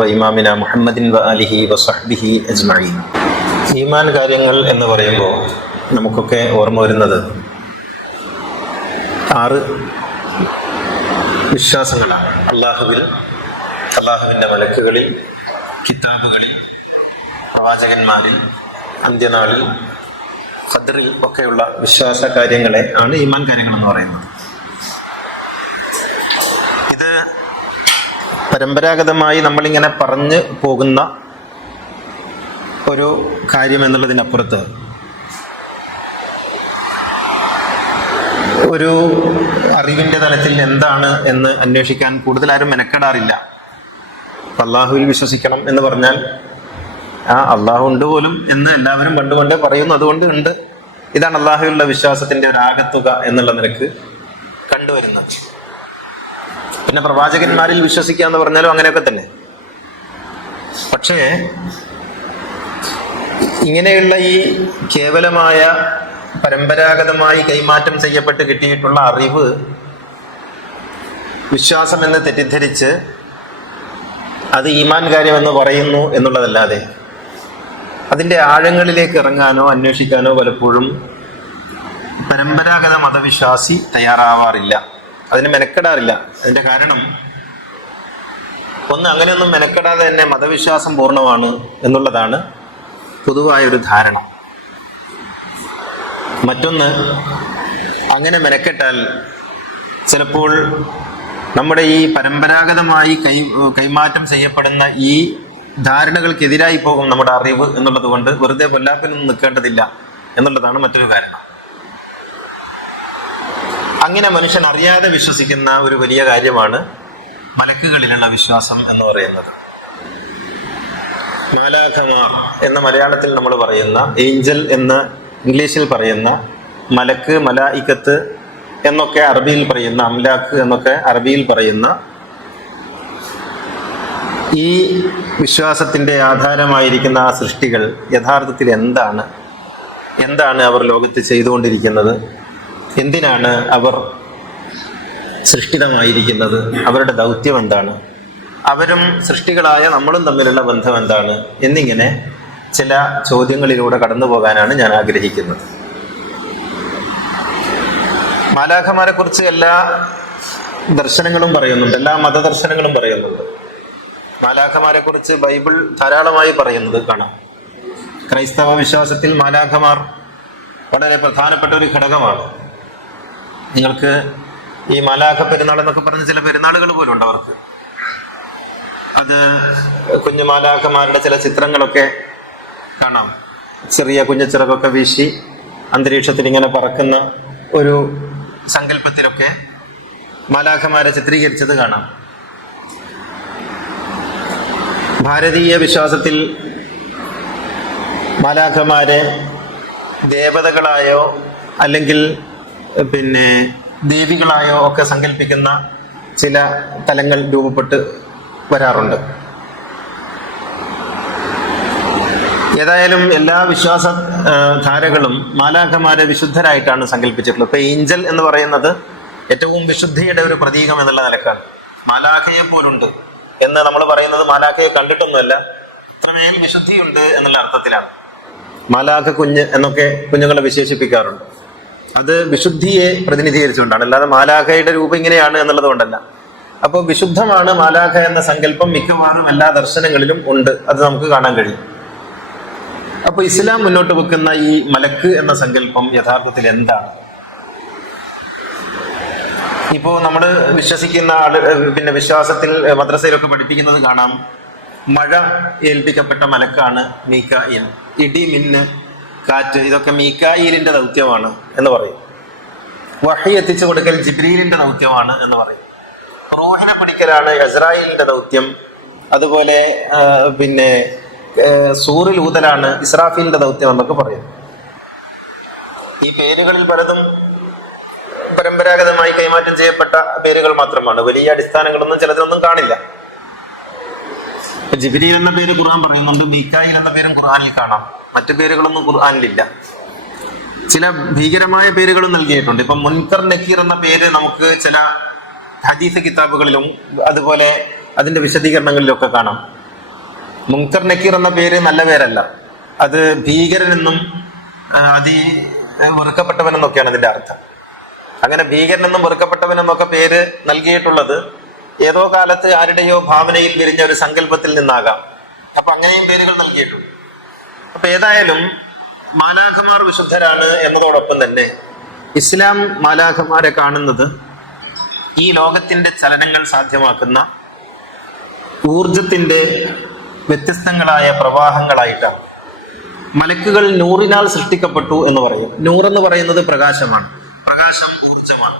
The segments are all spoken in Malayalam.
وإمامنا محمد وآله وصحبه أجمعين. ഈമാൻ കാര്യങ്ങൾ എന്ന് പറയുമ്പോൾ നമുക്കൊക്കെ ഓർമ്മ വരുന്നത് 6 വിശ്വാസങ്ങളാണ്. അള്ളാഹുവിൻ്റെ മലക്കുകളിൽ, കിതാബുകളിൽ, പ്രവാചകന്മാരിൽ, അന്ത്യനാളിൽ, ഖദറിൽ ഒക്കെയുള്ള വിശ്വാസ കാര്യങ്ങളെ ആണ് ഈമാൻ കാര്യങ്ങൾ എന്ന് പറയുന്നത്. ഇത് പരമ്പരാഗതമായി നമ്മളിങ്ങനെ പറഞ്ഞു പോകുന്ന ഒരു കാര്യം എന്നുള്ളതിനപ്പുറത്ത് ഒരു അറിവിൻ്റെ തലത്തിൽ എന്താണ് എന്ന് അന്വേഷിക്കാൻ കൂടുതൽ ആരും മെനക്കെടാറില്ല. അള്ളാഹുവിൽ വിശ്വസിക്കണം എന്ന് പറഞ്ഞാൽ അള്ളാഹു ഉണ്ട് പോലും എന്ന് എല്ലാവരും കണ്ടുകൊണ്ട് പറയുന്നു, അതുകൊണ്ട് ഉണ്ട്. ഇതാണ് അള്ളാഹുവിലുള്ള വിശ്വാസത്തിന്റെ ഒരു ആകത്തുക എന്നുള്ള നിലക്ക് കണ്ടുവരുന്നത്. പിന്നെ പ്രവാചകന്മാരിൽ വിശ്വസിക്കുക എന്ന് പറഞ്ഞാലും അങ്ങനെയൊക്കെ തന്നെ. പക്ഷേ ഇങ്ങനെയുള്ള ഈ കേവലമായ പരമ്പരാഗതമായി കൈമാറ്റം ചെയ്യപ്പെട്ട് കിട്ടിയിട്ടുള്ള അറിവ് വിശ്വാസം എന്ന് തെറ്റിദ്ധരിച്ച് അത് ഈമാൻ കാര്യം എന്ന് പറയുന്നു എന്നുള്ളതല്ലാതെ അതിൻ്റെ ആഴങ്ങളിലേക്ക് ഇറങ്ങാനോ അന്വേഷിക്കാനോ പലപ്പോഴും പരമ്പരാഗത മതവിശ്വാസി തയ്യാറാവാറില്ല, അതിന് മെനക്കെടാറില്ല. അതിൻ്റെ കാരണം ഒന്ന്, അങ്ങനെയൊന്നും മെനക്കെടാതെ തന്നെ മതവിശ്വാസം പൂർണ്ണമാണ് എന്നുള്ളതാണ് പൊതുവായൊരു ധാരണ. മറ്റൊന്ന്, അങ്ങനെ മെനക്കെട്ടാൽ ചിലപ്പോൾ നമ്മുടെ ഈ പരമ്പരാഗതമായി കൈമാറ്റം ചെയ്യപ്പെടുന്ന ഈ ധാരണകൾക്കെതിരായി പോകും നമ്മുടെ അറിവ് എന്നുള്ളത് കൊണ്ട് വെറുതെ പൊല്ലാപ്പിനൊന്നും നിൽക്കേണ്ടതില്ല എന്നുള്ളതാണ് മറ്റൊരു കാരണം. അങ്ങനെ മനുഷ്യൻ അറിയാതെ വിശ്വസിക്കുന്ന ഒരു വലിയ കാര്യമാണ് മലക്കുകളിലുള്ള വിശ്വാസം എന്ന് പറയുന്നത്. മാലാഖമാർ എന്ന മലയാളത്തിൽ നമ്മൾ പറയുന്ന, ഏഞ്ചൽ എന്ന് ഇംഗ്ലീഷിൽ പറയുന്ന, മലക്ക്, മലായിക്കത്ത് എന്നൊക്കെ അറബിയിൽ പറയുന്ന, അംലാക്ക് എന്നൊക്കെ അറബിയിൽ പറയുന്ന ഈ വിശ്വാസത്തിൻ്റെ ആധാരമായിരിക്കുന്ന ആ സൃഷ്ടികൾ യഥാർത്ഥത്തിൽ എന്താണ് അവർ ലോകത്ത് ചെയ്തുകൊണ്ടിരിക്കുന്നത്, എന്തിനാണ് അവർ സൃഷ്ടിതമായിരിക്കുന്നത്, അവരുടെ ദൗത്യം എന്താണ്, അവരും സൃഷ്ടികളായ നമ്മളും തമ്മിലുള്ള ബന്ധം എന്താണ് എന്നിങ്ങനെ ചില ചോദ്യങ്ങളിലൂടെ കടന്നു പോകാനാണ് ഞാൻ ആഗ്രഹിക്കുന്നത്. മാലാഖമാരെ കുറിച്ച് എല്ലാ ദർശനങ്ങളും പറയുന്നുണ്ട്, എല്ലാ മതദർശനങ്ങളും പറയുന്നുണ്ട്. മാലാഖമാരെ കുറിച്ച് ബൈബിൾ ധാരാളമായി പറയുന്നത് കാണാം. ക്രൈസ്തവ വിശ്വാസത്തിൽ മാലാഖമാർ വളരെ പ്രധാനപ്പെട്ട ഒരു ഘടകമാണ്. നിങ്ങൾക്ക് ഈ മാലാഖ പെരുന്നാൾ എന്നൊക്കെ പറഞ്ഞ ചില പെരുന്നാളുകൾ പോലും ഉണ്ട് അവർക്ക്. അത് കുഞ്ഞു മാലാഖമാരുടെ ചില ചിത്രങ്ങളൊക്കെ കാണാം. ചെറിയ കുഞ്ഞിച്ചിറകൊക്കെ വീശി അന്തരീക്ഷത്തിൽ ഇങ്ങനെ പറക്കുന്ന ഒരു സങ്കല്പത്തിലൊക്കെ മാലാഖമാരെ ചിത്രീകരിച്ചത് കാണാം. ഭാരതീയ വിശ്വാസത്തിൽ മാലാഖമാരെ ദേവതകളായോ അല്ലെങ്കിൽ ദേവികളായോ ഒക്കെ സങ്കല്പിക്കുന്ന ചില തലങ്ങൾ രൂപപ്പെട്ട് വരാറുണ്ട്. ഏതായാലും എല്ലാ വിശ്വാസ ധാരകളും മാലാഖമാരെ വിശുദ്ധരായിട്ടാണ് സങ്കല്പിച്ചിട്ടുള്ളത്. ഇപ്പൊ ഏഞ്ചൽ എന്ന് പറയുന്നത് ഏറ്റവും വിശുദ്ധിയുടെ ഒരു പ്രതീകം എന്നുള്ള നിലക്കാണ്. മാലാഖയെ പോലുണ്ട് എന്ന് നമ്മൾ പറയുന്നത് മാലാഖയെ കണ്ടിട്ടൊന്നുമല്ല, അത്രമേൽ വിശുദ്ധിയുണ്ട് എന്നുള്ള അർത്ഥത്തിലാണ്. മാലാഖ കുഞ്ഞ് എന്നൊക്കെ കുഞ്ഞുങ്ങളെ വിശേഷിപ്പിക്കാറുണ്ട്. അത് വിശുദ്ധിയെ പ്രതിനിധീകരിച്ചുകൊണ്ടാണ്, അല്ലാതെ മാലാഖയുടെ രൂപം ഇങ്ങനെയാണ് എന്നുള്ളത് കൊണ്ടല്ല. അപ്പോൾ വിശുദ്ധമാണ് മാലാഖ എന്ന സങ്കല്പം മിക്കവാറും എല്ലാ ദർശനങ്ങളിലും ഉണ്ട്, അത് നമുക്ക് കാണാൻ കഴിയും. അപ്പൊ ഇസ്ലാം മുന്നോട്ട് വെക്കുന്ന ഈ മലക്ക് എന്ന സങ്കല്പം യഥാർത്ഥത്തിൽ എന്താണ്? ഇപ്പോ നമ്മൾ വിശ്വസിക്കുന്ന വിശ്വാസത്തിൽ മദ്രസയിലൊക്കെ പഠിപ്പിക്കുന്നത് കാണാം, മഴ ഏൽപ്പിക്കപ്പെട്ട മലക്കാണ് മീകായിൽ. ഇടി, മിന്ന്, കാറ്റ് ഇതൊക്കെ മീകായിലിന്റെ ദൗത്യമാണ് എന്ന് പറയും. വഹി എത്തിച്ചു കൊടുക്കൽ ജിബ്രീലിന്റെ ദൗത്യമാണ് എന്ന് പറയും. റൂഹിനെ പിടിക്കലാണ് ഇസ്രായേലിന്റെ ദൗത്യം. അതുപോലെ സൂറിൽ ഊതലാണ് ഇസ്രാഫീലിന്റെ ദൗത്യം എന്നൊക്കെ പറയും. ഈ പേരുകളിൽ പലതും പരമ്പരാഗതമായി കൈമാറ്റം ചെയ്യപ്പെട്ട പേരുകൾ മാത്രമാണ്. വലിയ അടിസ്ഥാനങ്ങളൊന്നും ചിലതിനൊന്നും കാണില്ല. ജിബ്രീൽ എന്ന പേര് ഖുർആൻ പറയുന്നുണ്ട്, മീകായിൽ എന്ന പേരും ഖുർആനിൽ കാണാം. മറ്റു പേരുകളൊന്നും ഖുർആനിലില്ല. ചില ഭീകരമായ പേരുകളും നൽകിയിട്ടുണ്ട്. ഇപ്പൊ മുൻകർ നക്കീർ എന്ന പേര് നമുക്ക് ചില ഹദീസ് കിതാബുകളിലും അതുപോലെ അതിന്റെ വിശദീകരണങ്ങളിലും ഒക്കെ കാണാം. മുങ്കർ നക്കീർ എന്ന പേര് നല്ല പേരല്ല. അത് ഭീകരനെന്നും വെറുക്കപ്പെട്ടവൻ എന്നൊക്കെയാണ് അതിന്റെ അർത്ഥം. അങ്ങനെ ഭീകരനെന്നും വെറുക്കപ്പെട്ടവനെന്നൊക്കെ പേര് നൽകിയിട്ടുള്ളത് ഏതോ കാലത്ത് ആരുടെയോ ഭാവനയിൽ വിരിഞ്ഞ ഒരു സങ്കല്പത്തിൽ നിന്നാകാം. അപ്പൊ അങ്ങനെയും പേരുകൾ നൽകിയിട്ടുണ്ട്. അപ്പൊ ഏതായാലും മാലാഖമാർ വിശുദ്ധരാണ് എന്നതോടൊപ്പം തന്നെ ഇസ്ലാം മാലാഖമാരെ കാണുന്നത് ഈ ലോകത്തിന്റെ ചലനങ്ങൾ സാധ്യമാക്കുന്ന ഊർജത്തിന്റെ വ്യത്യസ്തങ്ങളായ പ്രവാഹങ്ങളായിട്ടാണ്. മലക്കുകൾ നൂറിനാൽ സൃഷ്ടിക്കപ്പെട്ടു എന്ന് പറയും. നൂറെന്ന് പറയുന്നത് പ്രകാശമാണ്, പ്രകാശം ഊർജമാണ്.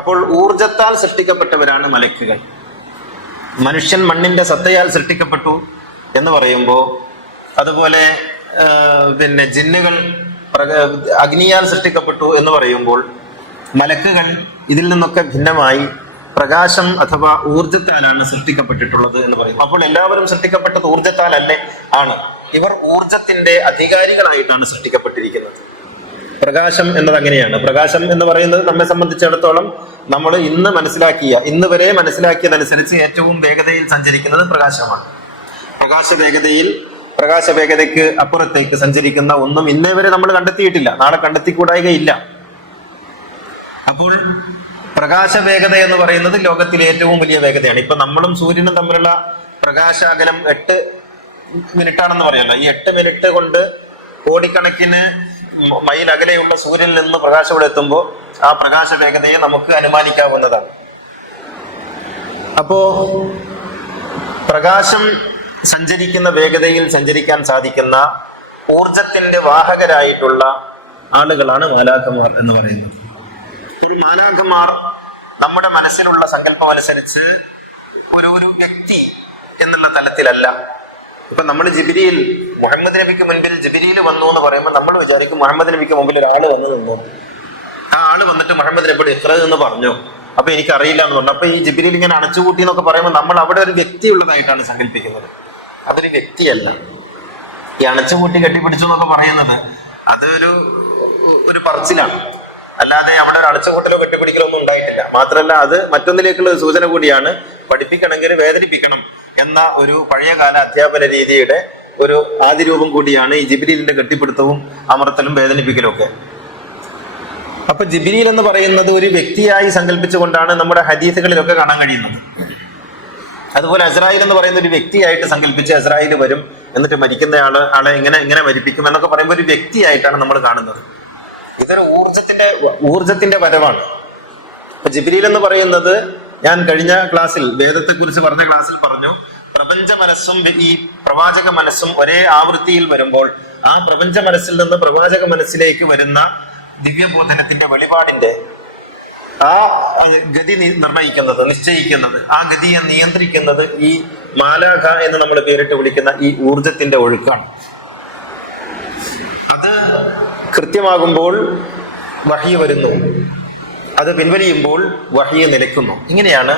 അപ്പോൾ ഊർജത്താൽ സൃഷ്ടിക്കപ്പെട്ടവരാണ് മലക്കുകൾ. മനുഷ്യൻ മണ്ണിന്റെ സത്തയാൽ സൃഷ്ടിക്കപ്പെട്ടു എന്ന് പറയുമ്പോൾ, അതുപോലെ ജിന്നുകൾ അഗ്നിയാൽ സൃഷ്ടിക്കപ്പെട്ടു എന്ന് പറയുമ്പോൾ, മലക്കുകൾ ഇതിൽ നിന്നൊക്കെ ഭിന്നമായി പ്രകാശം അഥവാ ഊർജത്താലാണ് സൃഷ്ടിക്കപ്പെട്ടിട്ടുള്ളത് എന്ന് പറയും. അപ്പോൾ എല്ലാവരും സൃഷ്ടിക്കപ്പെട്ടത് ഊർജത്താലല്ലേ? ആണ്. ഇവർ ഊർജത്തിന്റെ അധികാരികളായിട്ടാണ് സൃഷ്ടിക്കപ്പെട്ടിരിക്കുന്നത്. പ്രകാശം എന്നത് അങ്ങനെയാണ്. പ്രകാശം എന്ന് പറയുന്നത് നമ്മെ സംബന്ധിച്ചിടത്തോളം നമ്മൾ ഇന്ന് വരെ മനസ്സിലാക്കിയതനുസരിച്ച് ഏറ്റവും വേഗതയിൽ സഞ്ചരിക്കുന്നത് പ്രകാശമാണ്. പ്രകാശവേഗതയ്ക്ക് അപ്പുറത്തേക്ക് സഞ്ചരിക്കുന്ന ഒന്നും ഇന്നേ വരെ നമ്മൾ കണ്ടെത്തിയിട്ടില്ല, നാളെ കണ്ടെത്തിക്കൂടായികയില്ല. അപ്പോൾ പ്രകാശവേഗത എന്ന് പറയുന്നത് ലോകത്തിലെ ഏറ്റവും വലിയ വേഗതയാണ്. ഇപ്പൊ നമ്മളും സൂര്യനും തമ്മിലുള്ള പ്രകാശാകലം 8 മിനിറ്റാണെന്ന് പറയല്ലോ. ഈ 8 മിനിറ്റ് കൊണ്ട് കോടിക്കണക്കിന് മൈൽ അകലെയുള്ള സൂര്യനിൽ നിന്ന് പ്രകാശം ഇവിടെ എത്തുമ്പോൾ ആ പ്രകാശ വേഗതയെ നമുക്ക് അനുമാനിക്കാവുന്നതാണ്. അപ്പോ പ്രകാശം സഞ്ചരിക്കുന്ന വേഗതയിൽ സഞ്ചരിക്കാൻ സാധിക്കുന്ന ഊർജത്തിന്റെ വാഹകരായിട്ടുള്ള ആളുകളാണ് മാലാഖമാർ എന്ന് പറയുന്നത്. ഒരു മാലാഖമാർ നമ്മുടെ മനസ്സിലുള്ള സങ്കല്പം അനുസരിച്ച് ഒരു വ്യക്തി എന്നുള്ള തലത്തിലല്ല. ഇപ്പൊ നമ്മൾ മുഹമ്മദ് നബിക്ക് മുൻപിൽ ജിബ്രീൽ വന്നു എന്ന് പറയുമ്പോൾ നമ്മൾ വിചാരിക്കും മുഹമ്മദ് നബിക്ക് മുമ്പിൽ ഒരാൾ വന്നു നിന്നു, ആ ആള് വന്നിട്ട് മുഹമ്മദ് നബിയോട് ഇഖ്റ എന്ന് പറഞ്ഞു, അപ്പൊ എനിക്ക് അറിയില്ല എന്ന് പറഞ്ഞു. അപ്പൊ ഈ ജിബ്രീൽ ഇങ്ങനെ അണച്ചുകൂട്ടി എന്നൊക്കെ പറയുമ്പോൾ നമ്മൾ അവിടെ ഒരു വ്യക്തി ഉള്ളതായിട്ടാണ് സങ്കല്പിക്കുന്നത്. അതൊരു വ്യക്തിയല്ല. ഈ അണച്ചുകൂട്ടി കെട്ടിപ്പിടിച്ചു എന്നൊക്കെ പറയുന്നത് അത് ഒരു പറച്ചിലാണ്, അല്ലാതെ അവിടെ ഒരു അടച്ചുകൂട്ടലോ കെട്ടിപ്പിടിക്കലോ ഒന്നും ഉണ്ടായിട്ടില്ല. മാത്രമല്ല അത് മറ്റൊന്നിലേക്കുള്ള ഒരു സൂചന കൂടിയാണ്. പഠിപ്പിക്കണമെങ്കിൽ വേദനിപ്പിക്കണം എന്ന ഒരു പഴയകാല അധ്യാപന രീതിയുടെ ഒരു ആദ്യ രൂപം കൂടിയാണ് ഈ ജിബ്രീലിന്റെ കെട്ടിപ്പിടുത്തവും അമർത്തലും വേദനിപ്പിക്കലും ഒക്കെ. അപ്പൊ ജിബ്രീൽ എന്ന് പറയുന്നത് ഒരു വ്യക്തിയായി സങ്കല്പിച്ചുകൊണ്ടാണ് നമ്മുടെ ഹദീസുകളിലൊക്കെ കാണാൻ കഴിയുന്നത്. അതുപോലെ അസ്രായിൽ എന്ന് പറയുന്ന ഒരു വ്യക്തിയായിട്ട് സങ്കല്പിച്ച് അസ്രായിൽ വരും, എന്നിട്ട് മരിക്കുന്ന ആളെ എങ്ങനെ മരിപ്പിക്കും എന്നൊക്കെ പറയുമ്പോൾ ഒരു വ്യക്തിയായിട്ടാണ് നമ്മൾ കാണുന്നത്. ഇതൊരു ഊർജത്തിന്റെ വരവാണ്. അപ്പൊ ജിബ്രീൽ എന്ന് പറയുന്നത്, ഞാൻ കഴിഞ്ഞ ക്ലാസ്സിൽ വേദത്തെക്കുറിച്ച് പറഞ്ഞ ക്ലാസ്സിൽ പറഞ്ഞു, പ്രപഞ്ച മനസ്സും ഈ പ്രവാചക മനസ്സും ഒരേ ആവൃത്തിയിൽ വരുമ്പോൾ ആ പ്രപഞ്ച മനസ്സിൽ നിന്ന് പ്രവാചക മനസ്സിലേക്ക് വരുന്ന ദിവ്യബോധനത്തിന്റെ വെളിപാടിന്റെ ആ ഗതി നിശ്ചയിക്കുന്നത്, ആ ഗതിയെ നിയന്ത്രിക്കുന്നത് ഈ മാലാഖ എന്ന് നമ്മൾ പേരിട്ട് വിളിക്കുന്ന ഈ ഊർജത്തിന്റെ ഒഴുക്കാണ്. അത് കൃത്യമാകുമ്പോൾ വഹി വരുന്നു, അത് പിൻവലിയുമ്പോൾ വഹി നിലയ്ക്കുന്നു. ഇങ്ങനെയാണ്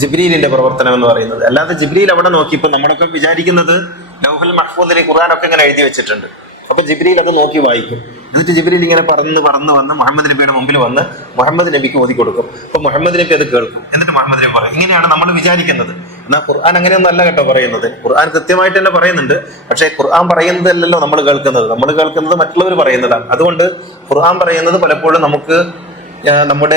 ജിബ്രീലിന്റെ പ്രവർത്തനം എന്ന് പറയുന്നത്. അല്ലാതെ ജിബ്രീൽ അവിടെ നോക്കിയപ്പോൾ നമ്മളൊക്കെ വിചാരിക്കുന്നത് ലൗഹുൽ മഹ്ഫൂദിലെ ഖുർആനൊക്കെ ഇങ്ങനെ എഴുതി വെച്ചിട്ടുണ്ട്. അപ്പൊ ജിബ്രീൽ അത് നോക്കി വായിക്കും. എന്നിട്ട് ജിബ്രീൽ ഇങ്ങനെ പറന്ന് വന്ന് മുഹമ്മദ് നബിയുടെ മുമ്പിൽ വന്ന് മുഹമ്മദ് നബിക്ക് ഓതി കൊടുക്കും. അപ്പൊ മുഹമ്മദ് നബി അത് കേൾക്കും. എന്നിട്ട് മുഹമ്മദ് നബി പറയും. ഇങ്ങനെയാണ് നമ്മൾ വിചാരിക്കുന്നത്. എന്നാൽ ഖുർആൻ അങ്ങനെയൊന്നും അല്ല കേട്ടോ പറയുന്നത്. ഖുർആൻ കൃത്യമായിട്ട് തന്നെ പറയുന്നുണ്ട്. പക്ഷേ ഖുർആൻ പറയുന്നതല്ലല്ലോ നമ്മൾ കേൾക്കുന്നത് മറ്റുള്ളവർ പറയുന്നതാണ്. അതുകൊണ്ട് ഖുർആൻ പറയുന്നത് പലപ്പോഴും നമുക്ക് നമ്മുടെ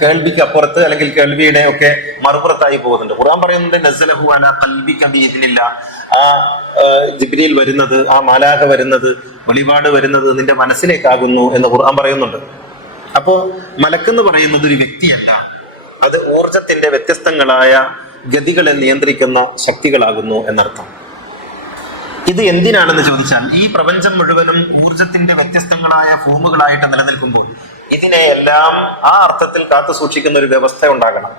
കേൾവിക്ക് അപ്പുറത്ത്, അല്ലെങ്കിൽ കേൾവിയുടെ ഒക്കെ മറുപുറത്തായി പോകുന്നുണ്ട്. ഖുർആൻ പറയുന്നുണ്ട് നസ്സലഹു അലാ ഖൽബിക ബിഇദ്നില്ലാഹ്. ആ ജിബ്രീൽ വരുന്നത്, ആ മാലാഖ വരുന്നത്, വെളിപാട് വരുന്നത് നിന്റെ മനസ്സിലേക്കാകുന്നു എന്ന് ഖുർആൻ പറയുന്നുണ്ട്. അപ്പോ മലക്കെന്ന് പറയുന്നത് ഒരു വ്യക്തിയല്ല, അത് ഊർജത്തിന്റെ വ്യത്യസ്തങ്ങളായ ഗതികളെ നിയന്ത്രിക്കുന്ന ശക്തികളാകുന്നു എന്നർത്ഥം. ഇത് എന്തിനാണെന്ന് ചോദിച്ചാൽ, ഈ പ്രപഞ്ചം മുഴുവനും ഊർജത്തിന്റെ വ്യത്യസ്തങ്ങളായ ഫോമുകളായിട്ട് നിലനിൽക്കുമ്പോൾ ഇതിനെയെല്ലാം ആ അർത്ഥത്തിൽ കാത്തു സൂക്ഷിക്കുന്ന ഒരു വ്യവസ്ഥ ഉണ്ടാകണം.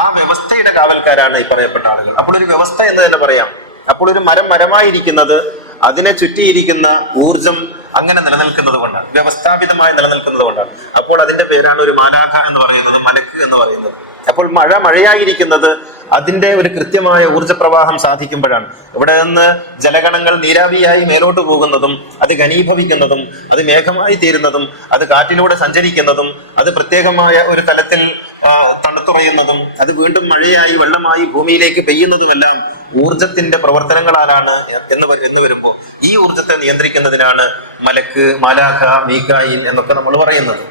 ആ വ്യവസ്ഥയുടെ കാവൽക്കാരാണ് ഈ പറയപ്പെട്ട ആളുകൾ. അപ്പോൾ ഒരു വ്യവസ്ഥ എന്ന് തന്നെ പറയാം. അപ്പോൾ ഒരു മരമായിരിക്കുന്നത് അതിനെ ചുറ്റിയിരിക്കുന്ന ഊർജം അങ്ങനെ നിലനിൽക്കുന്നത് കൊണ്ടാണ്, വ്യവസ്ഥാപിതമായി നിലനിൽക്കുന്നത് കൊണ്ടാണ്. അപ്പോൾ അതിന്റെ പേരാണ് ഒരു മാലാഖ എന്ന് പറയുന്നത്, മലക്ക് എന്ന് പറയുന്നത്. അപ്പോൾ മഴയായിരിക്കുന്നത് അതിന്റെ ഒരു കൃത്യമായ ഊർജ്ജപ്രവാഹം സാധിക്കുമ്പോഴാണ്. ഇവിടെ നിന്ന് ജലഗണങ്ങൾ നീരാവിയായി മേലോട്ട് പോകുന്നതും, അത് ഘനീഭവിക്കുന്നതും, അത് മേഘമായി തീരുന്നതും, അത് കാറ്റിലൂടെ സഞ്ചരിക്കുന്നതും, അത് പ്രത്യേകമായ ഒരു തലത്തിൽ തണുത്തുറയുന്നതും, അത് വീണ്ടും മഴയായി വെള്ളമായി ഭൂമിയിലേക്ക് പെയ്യുന്നതുമെല്ലാം ഊർജത്തിന്റെ പ്രവർത്തനങ്ങളാലാണ് എന്ന് വരുമ്പോൾ ഈ ഊർജത്തെ നിയന്ത്രിക്കുന്നതിനാണ് മലക്ക്, മാലാഖ, മീകായിൽ എന്നൊക്കെ നമ്മൾ പറയുന്നത്.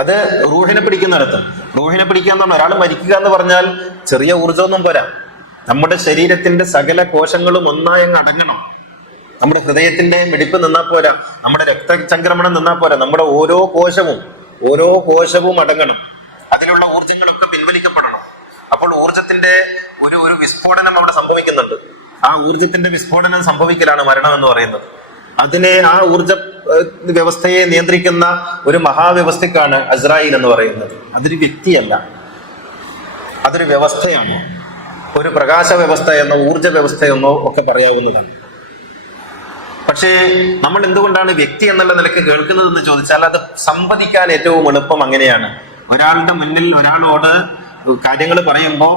അത് റൂഹിനെ പിടിക്കുന്നിടത്ത്. റൂഹിനെ പിടിക്കുക എന്ന് പറഞ്ഞാൽ ഒരാൾ മരിക്കുക എന്ന് പറഞ്ഞാൽ ചെറിയ ഊർജമൊന്നും പോരാ. നമ്മുടെ ശരീരത്തിന്റെ സകല കോശങ്ങളും ഒന്നായി അങ്ങ് അടങ്ങണം. നമ്മുടെ ഹൃദയത്തിന്റെ മിടിപ്പ് നിന്നാ പോരാ, നമ്മുടെ രക്തചംക്രമണം നിന്നാ പോരാ, നമ്മുടെ ഓരോ കോശവും അടങ്ങണം. അതിലുള്ള ഊർജങ്ങളൊക്കെ പിൻവലിക്കപ്പെടണം. അപ്പോൾ ഊർജത്തിന്റെ ഒരു വിസ്ഫോടനം അവിടെ സംഭവിക്കുന്നുണ്ട്. ആ ഊർജത്തിന്റെ വിസ്ഫോടനം സംഭവിക്കലാണ് മരണം എന്ന് പറയുന്നത്. ആ ഊർജ വ്യവസ്ഥയെ നിയന്ത്രിക്കുന്ന ഒരു മഹാവ്യവസ്ഥക്കാണ് അസ്രായീൽ എന്ന് പറയുന്നത്. അതൊരു വ്യക്തിയല്ല, അതൊരു വ്യവസ്ഥയാണ്. ഒരു പ്രകാശ വ്യവസ്ഥ എന്നോ ഊർജ വ്യവസ്ഥയെന്നോ ഒക്കെ പറയാവുന്നതാണ്. പക്ഷേ നമ്മൾ എന്തുകൊണ്ടാണ് വ്യക്തി എന്നുള്ള നിലയ്ക്ക് കേൾക്കുന്നതെന്ന് ചോദിച്ചാൽ, അത് സംവദിക്കാൻ ഏറ്റവും എളുപ്പം അങ്ങനെയാണ്. ഒരാളുടെ മുന്നിൽ ഒരാളോട് കാര്യങ്ങൾ പറയുമ്പോൾ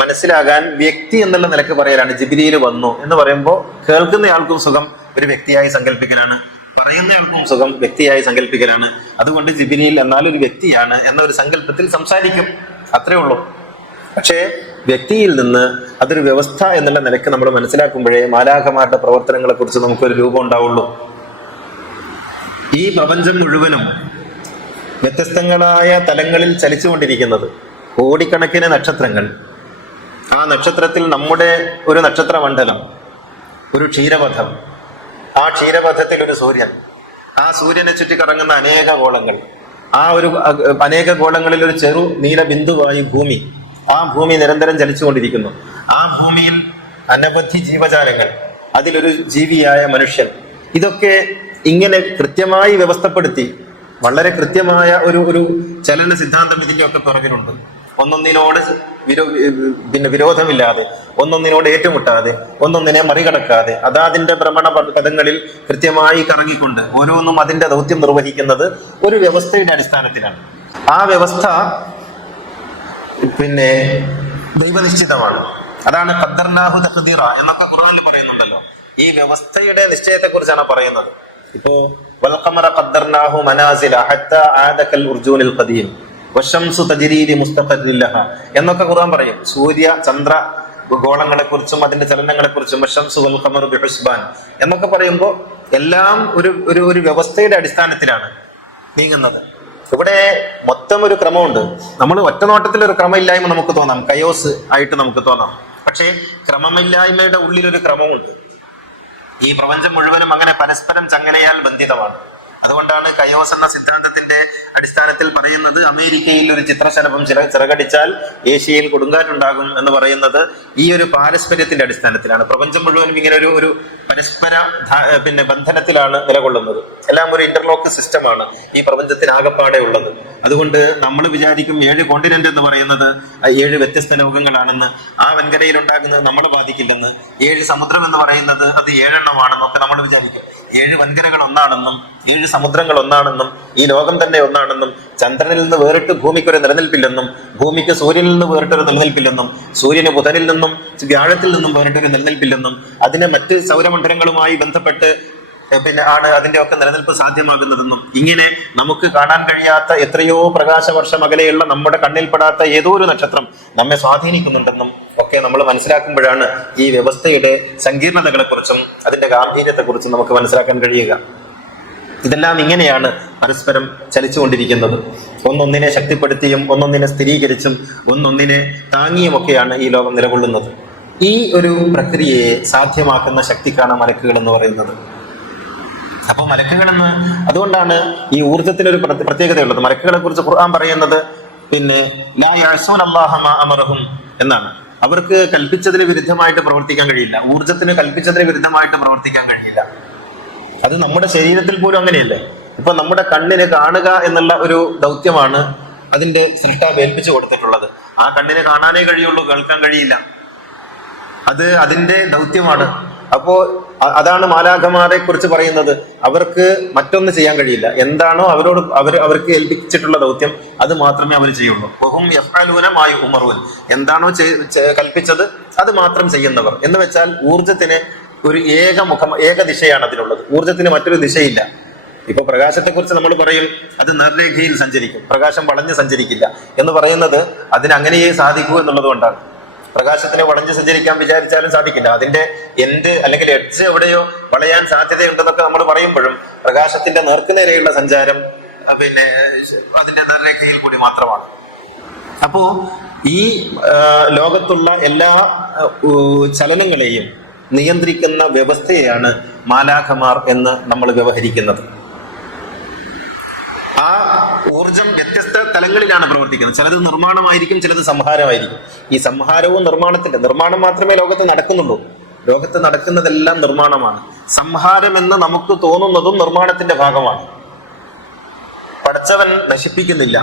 മനസ്സിലാകാൻ വ്യക്തി എന്നുള്ള നിലക്ക് പറയലാണ്. ജിബ്രീൽ വന്നു എന്ന് പറയുമ്പോൾ കേൾക്കുന്നയാൾക്കും സുഖം ഒരു വ്യക്തിയായി സങ്കല്പിക്കലാണ്, പറയുന്നയാൾക്കും സുഖം വ്യക്തിയായി സങ്കല്പിക്കലാണ്. അതുകൊണ്ട് ജിബ്രീൽ എന്നാൽ ഒരു വ്യക്തിയാണ് എന്ന ഒരു സങ്കല്പത്തിൽ സംസാരിക്കും, അത്രേ ഉള്ളൂ. പക്ഷേ വ്യക്തിയിൽ നിന്ന് അതൊരു വ്യവസ്ഥ എന്നുള്ള നിലയ്ക്ക് നമ്മൾ മനസ്സിലാക്കുമ്പോഴേ മാലാഖമാരുടെ പ്രവർത്തനങ്ങളെ കുറിച്ച് നമുക്കൊരു രൂപം ഉണ്ടാവുള്ളൂ. ഈ പ്രപഞ്ചം മുഴുവനും വ്യത്യസ്തങ്ങളായ തലങ്ങളിൽ ചലിച്ചുകൊണ്ടിരിക്കുന്നത്, കോടിക്കണക്കിന് നക്ഷത്രങ്ങൾ. ആ നക്ഷത്രത്തിൽ നമ്മുടെ ഒരു നക്ഷത്രമണ്ഡലം, ഒരു ക്ഷീരപഥം. ആ ക്ഷീരപഥത്തിൽ ഒരു സൂര്യൻ, ആ സൂര്യനെ ചുറ്റിക്കറങ്ങുന്ന അനേക ഗോളങ്ങൾ, ആ ഒരു അനേക ഗോളങ്ങളിൽ ഒരു ചെറു നീല ബിന്ദുവായി ഭൂമി. ആ ഭൂമി നിരന്തരം ചലിച്ചുകൊണ്ടിരിക്കുന്നു. ആ ഭൂമിയിൽ അനവധി ജീവജാലങ്ങൾ, അതിലൊരു ജീവിയായ മനുഷ്യൻ. ഇതൊക്കെ ഇങ്ങനെ കൃത്യമായി വ്യവസ്ഥപ്പെടുത്തി വളരെ കൃത്യമായ ഒരു ചലന സിദ്ധാന്തം ഇതിൻ്റെയൊക്കെ പിറകിലുണ്ട്. ഒന്നൊന്നിനോട് വിരോധമില്ലാതെ, ഒന്നൊന്നിനോട് ഏറ്റുമുട്ടാതെ, ഒന്നൊന്നിനെ മറികടക്കാതെ, അതാതിന്റെ ഭ്രമണ പദങ്ങളിൽ കൃത്യമായി കറങ്ങിക്കൊണ്ട് ഓരോന്നും അതിന്റെ ദൗത്യം നിർവഹിക്കുന്നത് ഒരു വ്യവസ്ഥയുടെ അടിസ്ഥാനത്തിലാണ്. ആ വ്യവസ്ഥ ദൈവനിശ്ചിതമാണ്. അതാണ് ഖദ്ദർനാഹു തഖ്ദീറ എന്നൊക്കെ ഖുർആനിൽ പറയുന്നുണ്ടല്ലോ. ഈ വ്യവസ്ഥയുടെ നിശ്ചയത്തെ കുറിച്ചാണ് പറയുന്നത്. ഇപ്പോ വൽഖമറ ഖദ്ദർനാഹു മനാസില ഹത്താ ആദ കൽ ഉർജൂനിൽ ഖദീം വശംസു തജ്രീ ലിമുസ്തഖറിൻ ലഹ എന്നൊക്കെ ഖുർആൻ പറയും. സൂര്യ ചന്ദ്ര ഗോളങ്ങളെ കുറിച്ചും അതിന്റെ ചലനങ്ങളെ കുറിച്ചും വശംസു വൽ ഖമറു ബിഹുസ്ബാൻ എന്നൊക്കെ പറയുമ്പോൾ എല്ലാം ഒരു വ്യവസ്ഥയുടെ അടിസ്ഥാനത്തിലാണ് നീങ്ങുന്നത്. ഇവിടെ മൊത്തം ഒരു ക്രമമുണ്ട്. നമ്മൾ ഒറ്റ നോട്ടത്തിൽ ഒരു ക്രമമില്ലായ്മ നമുക്ക് തോന്നാം, കയോസ് ആയിട്ട് നമുക്ക് തോന്നാം. പക്ഷേ ക്രമമില്ലായ്മയുടെ ഉള്ളിലൊരു ക്രമമുണ്ട്. ഈ പ്രപഞ്ചം മുഴുവനും അങ്ങനെ പരസ്പരം ചങ്ങലയാൽ ബന്ധിതമാണ്. അതുകൊണ്ടാണ് കയോസ് എന്ന സിദ്ധാന്തത്തിന്റെ അടിസ്ഥാനത്തിൽ പറയുന്നത് അമേരിക്കയിൽ ഒരു ചിത്രശലഭം ചിറകടിച്ചാൽ ഏഷ്യയിൽ കൊടുങ്കാറ്റുണ്ടാകും എന്ന് പറയുന്നത് ഈ ഒരു പാരസ്പര്യത്തിന്റെ അടിസ്ഥാനത്തിലാണ്. പ്രപഞ്ചം മുഴുവനും ഇങ്ങനെ ഒരു പരസ്പര ബന്ധനത്തിലാണ് നിലകൊള്ളുന്നത്. എല്ലാം ഒരു ഇന്റർലോക്ക് സിസ്റ്റമാണ് ഈ പ്രപഞ്ചത്തിനാകപ്പാടെ ഉള്ളത്. അതുകൊണ്ട് നമ്മൾ വിചാരിക്കും 7 കോണ്ടിനെന്റ് എന്ന് പറയുന്നത് 7 വ്യത്യസ്ത ലോകങ്ങളാണെന്ന്, ആ വൻകരയിൽ ഉണ്ടാകുന്നത് നമ്മളെ ബാധിക്കില്ലെന്ന്. 7 സമുദ്രം എന്ന് പറയുന്നത് അത് 7 എണ്ണമാണെന്നൊക്കെ നമ്മൾ വിചാരിക്കും. 7 വൻകരകൾ ഒന്നാണെന്നും 7 സമുദ്രങ്ങൾ ഒന്നാണെന്നും ഈ ലോകം തന്നെ ഒന്നാണെന്നും ചന്ദ്രനിൽ നിന്ന് വേറിട്ട് ഭൂമിക്കൊരു നിലനിൽപ്പില്ലെന്നും ഭൂമിക്ക് സൂര്യനിൽ നിന്ന് വേറിട്ടൊരു നിലനിൽപ്പില്ലെന്നും സൂര്യന് ബുധനിൽ നിന്നും വ്യാഴത്തിൽ നിന്നും വേറിട്ടൊരു നിലനിൽപ്പില്ലെന്നും അതിനെ മറ്റ് സൗരമണ്ഡലങ്ങളുമായി ബന്ധപ്പെട്ട് ആണ് അതിന്റെ ഒക്കെ നിലനിൽപ്പ് സാധ്യമാകുന്നതെന്നും ഇങ്ങനെ നമുക്ക് കാണാൻ കഴിയാത്ത എത്രയോ പ്രകാശവർഷം അകലെയുള്ള നമ്മുടെ കണ്ണിൽപ്പെടാത്ത ഏതോ ഒരു നക്ഷത്രം നമ്മെ സ്വാധീനിക്കുന്നുണ്ടെന്നും ഒക്കെ നമ്മൾ മനസ്സിലാക്കുമ്പോഴാണ് ഈ വ്യവസ്ഥയുടെ സങ്കീർണതകളെക്കുറിച്ചും അതിന്റെ ഗാംഭീര്യത്തെക്കുറിച്ചും നമുക്ക് മനസ്സിലാക്കാൻ കഴിയുക. ഇതെല്ലാം ഇങ്ങനെയാണ് പരസ്പരം ചലിച്ചുകൊണ്ടിരിക്കുന്നത്. ഒന്നൊന്നിനെ ശക്തിപ്പെടുത്തിയും ഒന്നൊന്നിനെ സ്ഥിരീകരിച്ചും ഒന്നൊന്നിനെ താങ്ങിയുമൊക്കെയാണ് ഈ ലോകം നിലകൊള്ളുന്നത്. ഈ ഒരു പ്രക്രിയയെ സാധ്യമാക്കുന്ന ശക്തിക്കാണ് മലക്കുകൾ എന്ന് പറയുന്നത്. അപ്പൊ മലക്കുകളെന്ന് അതുകൊണ്ടാണ് ഈ ഊർജത്തിനൊരു പ്രത്യേകതയുള്ളത്. മലക്കുകളെ കുറിച്ച് ഖുർആൻ പറയുന്നത് ലാ യഅസൂന അല്ലാഹ മാ അമറഹും എന്നാണ്. അവർക്ക് കൽപ്പിച്ചതിന് വിരുദ്ധമായിട്ട് പ്രവർത്തിക്കാൻ കഴിയില്ല. ഊർജത്തിന് കൽപ്പിച്ചതിന് വിരുദ്ധമായിട്ട് പ്രവർത്തിക്കാൻ കഴിയില്ല. അത് നമ്മുടെ ശരീരത്തിൽ പോലും അങ്ങനെയല്ലേ. ഇപ്പൊ നമ്മുടെ കണ്ണിന് കാണുക എന്നുള്ള ഒരു ദൗത്യമാണ് അതിന്റെ സൃഷ്ടാവ് ഏൽപ്പിച്ചു കൊടുത്തിട്ടുള്ളത്. ആ കണ്ണിന് കാണാനേ കഴിയുള്ളൂ, കേൾക്കാൻ കഴിയില്ല. അത് അതിന്റെ ദൗത്യമാണ്. അപ്പോ അതാണ് മാലാഖമാരെ കുറിച്ച് പറയുന്നത്. അവർക്ക് മറ്റൊന്നും ചെയ്യാൻ കഴിയില്ല. എന്താണോ അവർക്ക് ഏൽപ്പിച്ചിട്ടുള്ള ദൗത്യം അത് മാത്രമേ അവർ ചെയ്യുള്ളൂ. വഹും യഫ്അലൂന മാ യുഅ്മറൂൻ, എന്താണോ കൽപ്പിച്ചത് അത് മാത്രം ചെയ്യുന്നവർ. എന്ന് വെച്ചാൽ ഊർജത്തിന് ഒരു ഏക ദിശയാണ് അതിനുള്ളത്. ഊർജത്തിന് മറ്റൊരു ദിശയില്ല. ഇപ്പൊ പ്രകാശത്തെ കുറിച്ച് നമ്മൾ പറയും അത് നേർരേഖയിൽ സഞ്ചരിക്കും, പ്രകാശം വളഞ്ഞ് സഞ്ചരിക്കില്ല എന്ന് പറയുന്നത് അതിന് അങ്ങനെയേ സാധിക്കൂ എന്നുള്ളത് കൊണ്ടാണ്. പ്രകാശത്തിന് വളഞ്ഞ് സഞ്ചരിക്കാൻ വിചാരിച്ചാലും സാധിക്കില്ല. അതിന്റെ എൻഡ് അല്ലെങ്കിൽ എഡ്ജ് എവിടെയോ വളയാൻ സാധ്യതയുണ്ടെന്നൊക്കെ നമ്മൾ പറയുമ്പോഴും പ്രകാശത്തിന്റെ നേർക്കുനേരെയുള്ള സഞ്ചാരം പിന്നെ അതിന്റെ നേർരേഖയിൽ കൂടി മാത്രമാണ്. അപ്പോ ഈ ലോകത്തുള്ള എല്ലാ ചലനങ്ങളെയും നിയന്ത്രിക്കുന്ന വ്യവസ്ഥയെയാണ് മാലാഖമാർ എന്ന് നമ്മൾ വ്യവഹരിക്കുന്നത്. ആ ഊർജം വ്യത്യസ്ത തലങ്ങളിലാണ് പ്രവർത്തിക്കുന്നത്. ചിലത് നിർമ്മാണമായിരിക്കും, ചിലത് സംഹാരമായിരിക്കും. ഈ സംഹാരവും നിർമ്മാണം മാത്രമേ ലോകത്ത് നടക്കുന്നുള്ളൂ. ലോകത്ത് നടക്കുന്നതെല്ലാം നിർമ്മാണമാണ്. സംഹാരം എന്ന് നമുക്ക് തോന്നുന്നതും നിർമ്മാണത്തിന്റെ ഭാഗമാണ്. പടച്ചവൻ നശിപ്പിക്കുന്നില്ല,